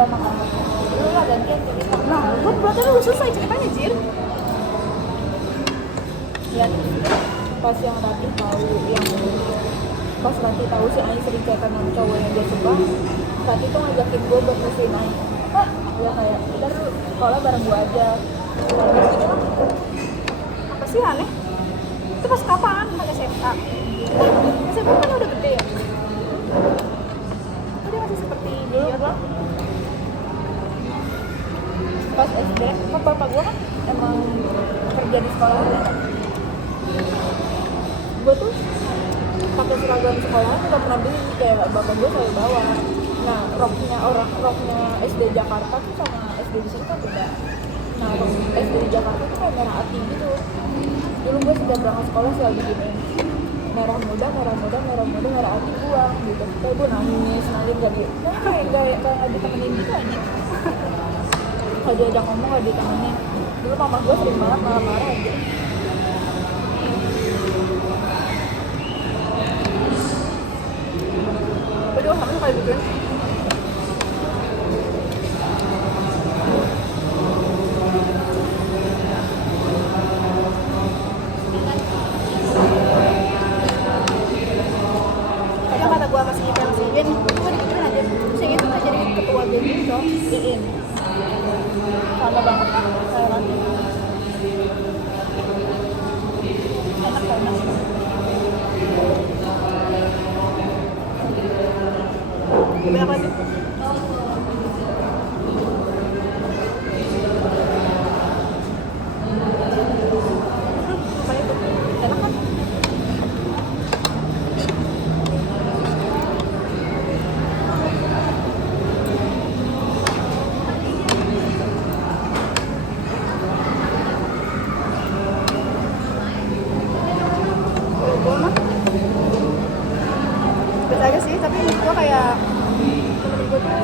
udah makan lu lah gantian cerita. Nah gue berarti udah selesai ceritanya Jir ya. Pas yang Rati tahu si Aing sering chatan sama cowok yang dia suka, Rati tuh ngajakin gue buat musuhin Aing. Ya kayak ntar sekolah bareng gue aja gitu lah. Apa sih aneh? Itu pas kapan? Pas SMA. SMA kan udah gede ya. Dia masih seperti dulu lah. Pas SD, kan bapak gue kan emang kerja di sekolah ya. Gue tuh pakai seragam sekolah nggak pernah beli, kayak bapak gue selalu bawa. Nah roknya SD Jakarta tuh sama SD di sini kan beda. Nah rok SD di Jakarta tuh kayak merah ati gitu. Dulu gue sejak berangkat sekolah selalu begini, merah muda merah ati buang gitu. Kayak gue nangis gak gitu, kayak ditemenin gitu aja. Kalau diajak ngomong gak ditemenin. Dulu mama gue sering banget marah-marah aja. Gue juga sama kayak gitu. Kayak kata gue masih IPL sih, dan gue dipikirin aja saya itu gak jadi ketua geng gitu Iin sama banget kan kayak nanti enak banyak lagi. Apa itu? Enak kan? Gue mah biasa aja sih, tapi menurut gue kayak temen gue tuh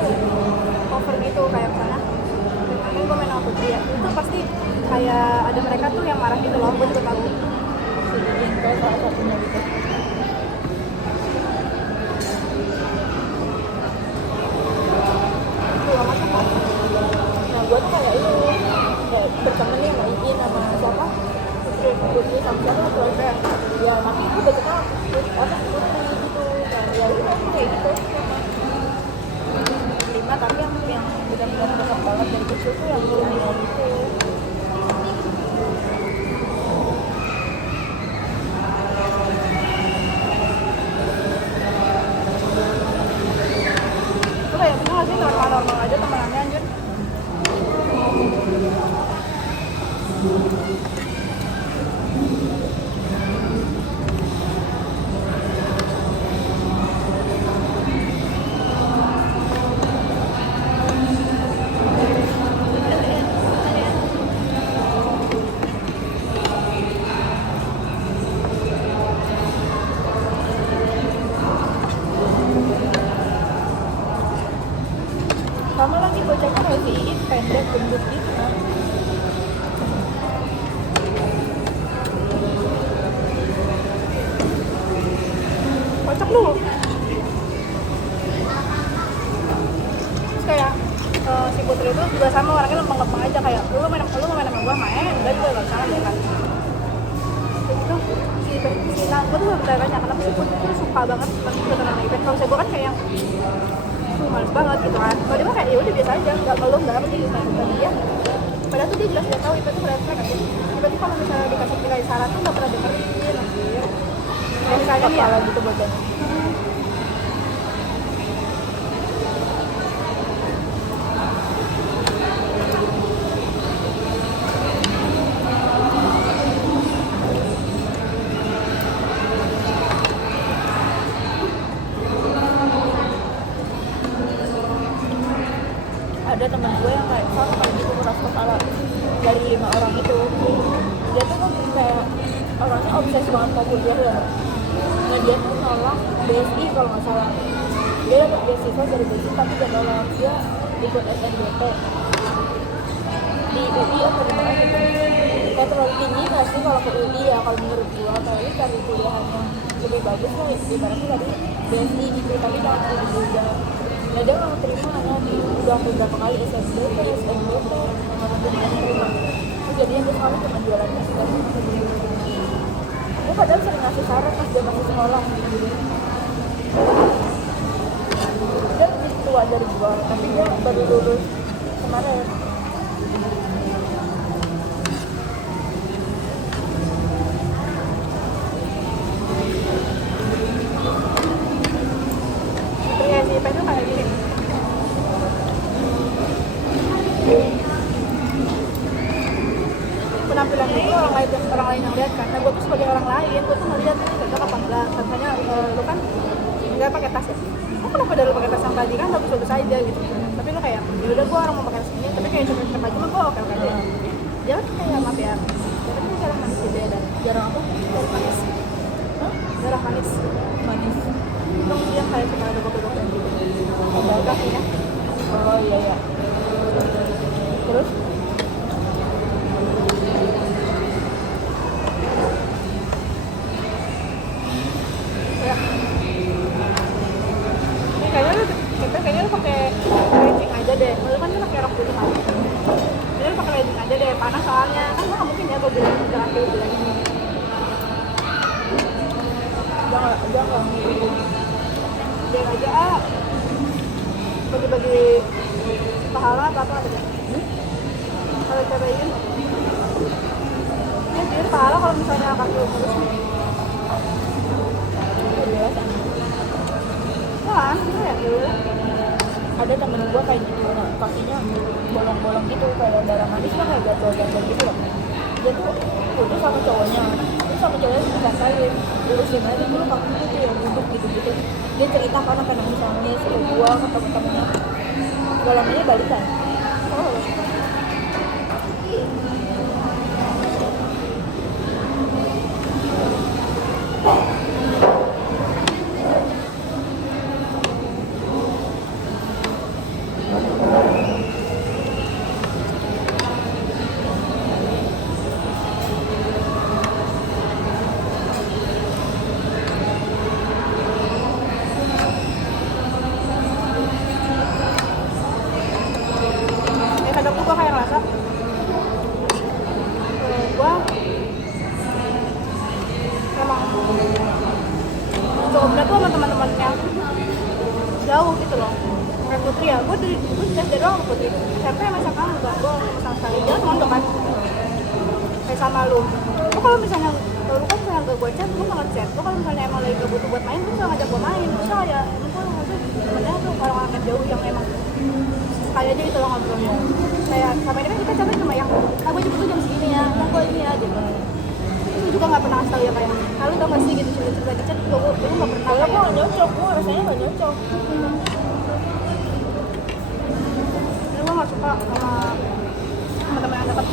over gitu, kayak misalnya kan gue main sama Putri ya, itu pasti kayak ada mereka tuh yang marah gitu loh, gue juga tahu si Iin kayak salah satunya gitu. Itu amat apa? Nah gue tuh kayak ini kayak bertemen nih sama Iin sama siapa? Putri sama siapa keluarga ya, tapi gue betulnya Putri gitu kan, ya udah kayak gitu lima. Tapi yang benar-benar dekat banget dari kecil tuh yang gitu. Itu kayak bisa gak sih normal-normal aja temenannya anjir. Sama lagi bocahnya kayak si Iin, pendek, gendut gitu kan. Kocak lu. Terus kayak si Putri itu juga sama, orangnya lempeng-lempeng aja, kayak lu mau main sama gue main, udah juga gak salah deh kan. Terus itu si Nangko tuh bertanya kenapa si Putri tuh suka banget dengan event. Kalau saya gue kan kayak yang males banget gitu kan. Kalau dia mah kayak ya udah biasa aja, nggak ngeluh nggak apa gitu kan dia. Padahal tuh dia jelas tahu itu tuh red flag aja. Tiba-tiba kalau misalnya dikasih saran tuh nggak pernah dengerin anjir. Kayak misalnya nih ya gitu bocahnya. Ada teman gue yang kayak sama kayak gitu, keras kepala dari 5 orang itu. Dia tuh kan kayak orangnya obsesi banget sama kuliah ya. Nah dia tuh nolak BSI kalau nggak salah. Dia dapat beasiswa dari BSI tapi dia nolak. Dia ikut SNBT di UI atau di mana gitu. Kayak terlalu tinggi nggak sih kalau ke UI ya, kalau menurut gue kayak cari kuliahan yang lebih bagus lah ibaratnya dari BSI gitu, tapi jangan juga. ya dia nggak terima ya udah beberapa kali SNBT nggak terima terus jadinya dia sekarang cuma jualan es dia padahal sering ngasih saran pas dia masih sekolah dia lebih tua dari gua tapi dia baru lulus kemarin. Iya sih, itu kayak gini. Penampilan itu orang lain yang lihat kan. Nah, gue tuh sebagai orang lain, gue tuh ngeliat ini cocok apa enggak. Contohnya lu kan nggak pakai tas ya. Oh, kenapa dari lu pakai tas yang tadi kan bagus-bagus aja gitu. Tapi lu kayak, ya udah gue orang mau pakai tas ini, tapi kayak cocok aja mah gue oke aja. Dia kan kayak maaf ya. Tapi kan jarang manis gitu ya dan Jarang apa? jarang manis. Jarang manis. Dong dia kayak suka ada bobot-bobot gitu. Enggak kakinya. Oh iya terus Ya. Ini kayaknya lu pakai legging aja deh. Lu kan pakai rok gitu kan. Jadi lu pakai legging aja deh. Panas soalnya. Kan gua nggak mungkin ya gue bilang jalan dulu bilang ini. jangan Dia aja bagi-bagi pahala atau apa aja. Kalau cewek ini, ya jadi pahala kalau misalnya kaki lu mulus. Kan, itu ya dulu. ada temen gua kayak gitu nah, kakinya bolong-bolong gitu kayak darah manis lah kayak gatal-gatal gitu loh dia tuh putus sama cowoknya terus sama cowoknya dikatain urusin aja dulu kakinya tuh yang duduk gitu-gitu dia cerita kan apa nangis ke gua ke temen-temennya gak lamanya balikan Oh. Kadang tuh gue kayak ngerasa gue emang cukup berat tuh sama teman-teman yang jauh gitu loh. Kayak Putri ya, gue dari doang sama Putri SMP sama SMA enggak, gue sama sekali dia mondok kan kayak sama lu kalau misalnya lu kan misalnya gak gue chat, lu gak ngechat lu kalau misalnya emang lagi gak butuh buat main, lu gak ngajak gue main bisa ya, emang gue ngajak temennya tuh orang-orang yang jauh yang emang kayak aja gitu loh ngobrolnya kayak sama ini kan kita capek cuma yang gue jemput tuh jam segini ya, gue ini ya gitu itu juga gak pernah ngasih tau ya kayak lu tau gak sih gitu cerita-cerita di chat gue gak pernah kalau kayak gua gak nyocok gua rasanya gak nyocok ini gue gak suka sama teman-teman yang deket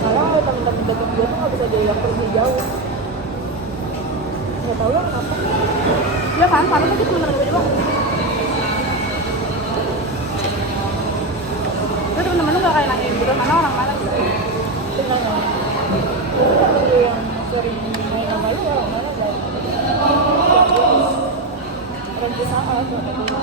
malah temen-temen deket gua tuh gak bisa diajak pergi jauh gak tau ya kenapa ya kan, karena itu temen-temen gue juga itu temen-temen lu gak kayak nanyain gitu, karena orang mana gitu dengan yang sering main sama lu orang mana guys orang usaha kebanyakan gue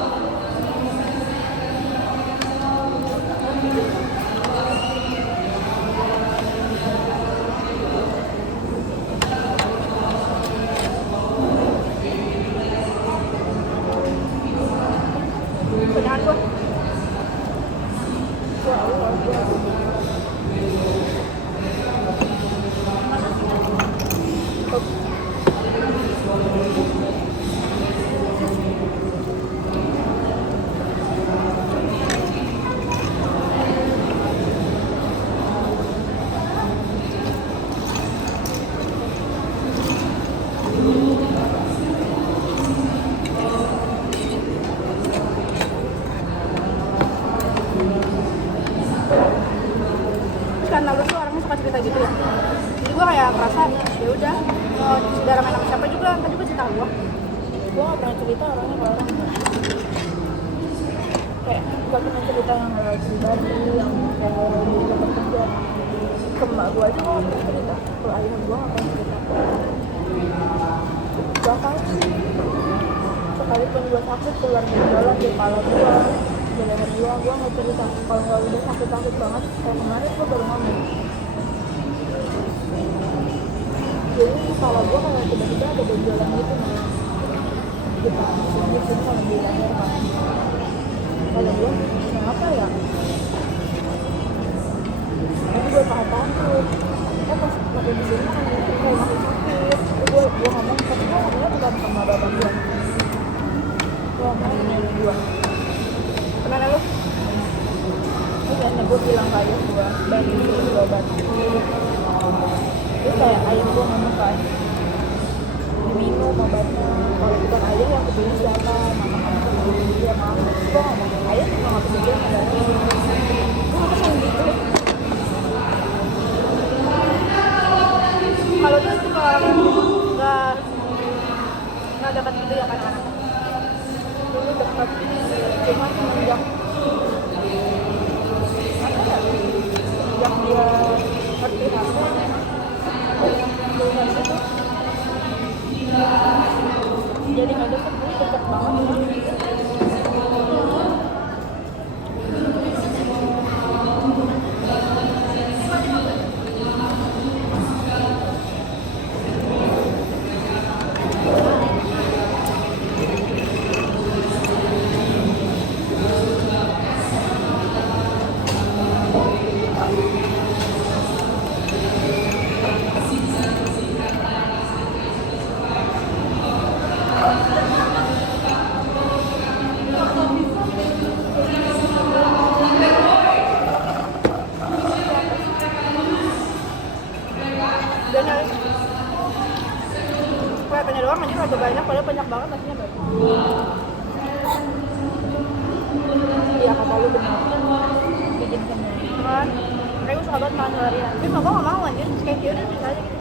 karena lu tuh orangnya suka cerita gitu ya jadi gue kayak ngerasa ya udah saudara main sama siapa juga ntar juga cerita gue gak pernah cerita orangnya ke orang kayak gak pernah cerita yang hal pribadi yang kayak di tempat kerja ke emak gua aja gua gak pernah cerita Kalau ayah gue ngapain cerita, bahkan sekalipun gue sakit keluar gejala di kepala gue, di leher gue nggak cerita. Kalau nggak udah sakit banget kayak kemarin gue baru ngomong. Jadi kepala gue kayak tiba-tiba ada benjolan gitu nih, gitu di sini kalau di leher kan. Kalau gue kenapa ya? Tapi gue takut. Pas makin di sini kan itu kayak makin sakit. Gue ngomong, tapi gue ngomongnya bukan sama bapak gue. Gue ngomongin nenek gue. Kemana lu? Terus nenek gue bilang ke ayah gue, dari beli obat. Terus kayak ayah gue ngomong kan, diminum obatnya. Kalau bukan ayah yang kebeli siapa? Mama kamu kebeli dia mau. Gue ngomong, ayah juga nggak kebeli ada. Gue ngomong gitu. Kalau tuh suka nggak dekat gitu ya kan anak. Dulu dekat, cuma semenjak yang dia ngerti HP, tulisan itu jadi nggak deket, ini deket banget. Dan harus kelihatannya doang aja rada banyak, padahal banyak banget nasinya banyak. Iya kata lu benar, bikin semua. Kan, mereka suka banget makan seharian. Tapi mama gak mau anjir, kayak dia udah bisa aja gitu.